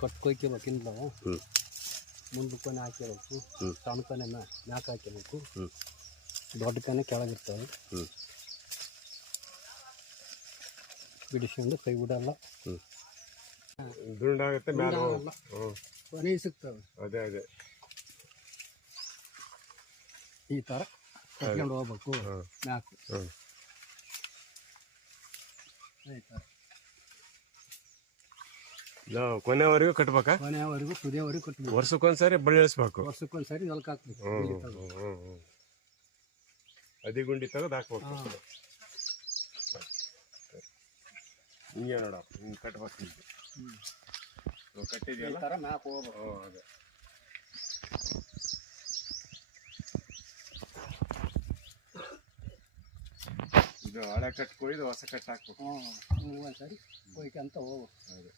Cut ಕೊಯ್ಕೋಬೇಕಿಂದ ನಾವು ಹ್ಞೂ ಮುಂದೆ ಕೊನೆ ಹಾಕಿರ್ಬೇಕು, ಸಣ್ಣ ಕೊನೆ ಮ್ಯಾಕೆ ಹಾಕಿರ್ಬೇಕು, ಹ್ಞೂ ದೊಡ್ಡ ಕೊನೆ ಕೆಳಗಿರ್ತವೆ. ಹ್ಞೂ ಬಿಡಿಸ್ಕೊಂಡು ಕೈ ಬಿಡಲ್ಲ, ಹ್ಞೂ ದುಂಡಾಗುತ್ತೆ ಮೇಲೆ. ಹ್ಞೂ ಕೊನೆ ಸಿಗ್ತವೆ. ಅದೇ ಅದೇ ಈ ಥರ ಕಟ್ಕೊಂಡು ಹೋಗ್ಬೇಕು ಮ್ಯಾಕೆ. ಹ್ಞೂ ಈ ಥರ ನಾವು ಕೊನೆವರೆಗೂ ಕಟ್ಬೇಕಾ? ಕೊನೆಯವರೆಗೂ ತುದಿಯವರೆಗೂ ಕಟ್ಟಬೇಕು. ವರ್ಷಕ್ಕೊಂದ್ಸರಿ ಬಳ್ಳಿ ಇಳಿಸ್ಬೇಕು. ವರ್ಷಕ್ಕೊಂದ್ಸರಿ ಹೊಲಕ್ಕೆ ಹಾಕ್ಬೇಕು. ಹ್ಞೂ ಅದಿ ಗುಂಡಿ ತೆಗೆದು ಹಾಕ್ಬೇಕು. ಹಿಂಗೆ ನೋಡಪ್ಪ, ಹಿಂಗೆ ಕಟ್ಬೇಕು. ಕಟ್ಟಿದ್ಯಲ್ಲ ಈ ಥರ ಮ್ಯಾಪ್ ಹೋಗ್ಬೇಕು. ಅದೇ ಇದು ಹಳೆ ಕಟ್ಟು ಕೊಯ್ದು ಹೊಸ ಕಟ್ಟು ಹಾಕ್ಬೇಕು. ಒಂದ್ಸರಿ ಕೊಯ್ಕಂತ ಹೋಗ್ಬೇಕು. ಅದೇ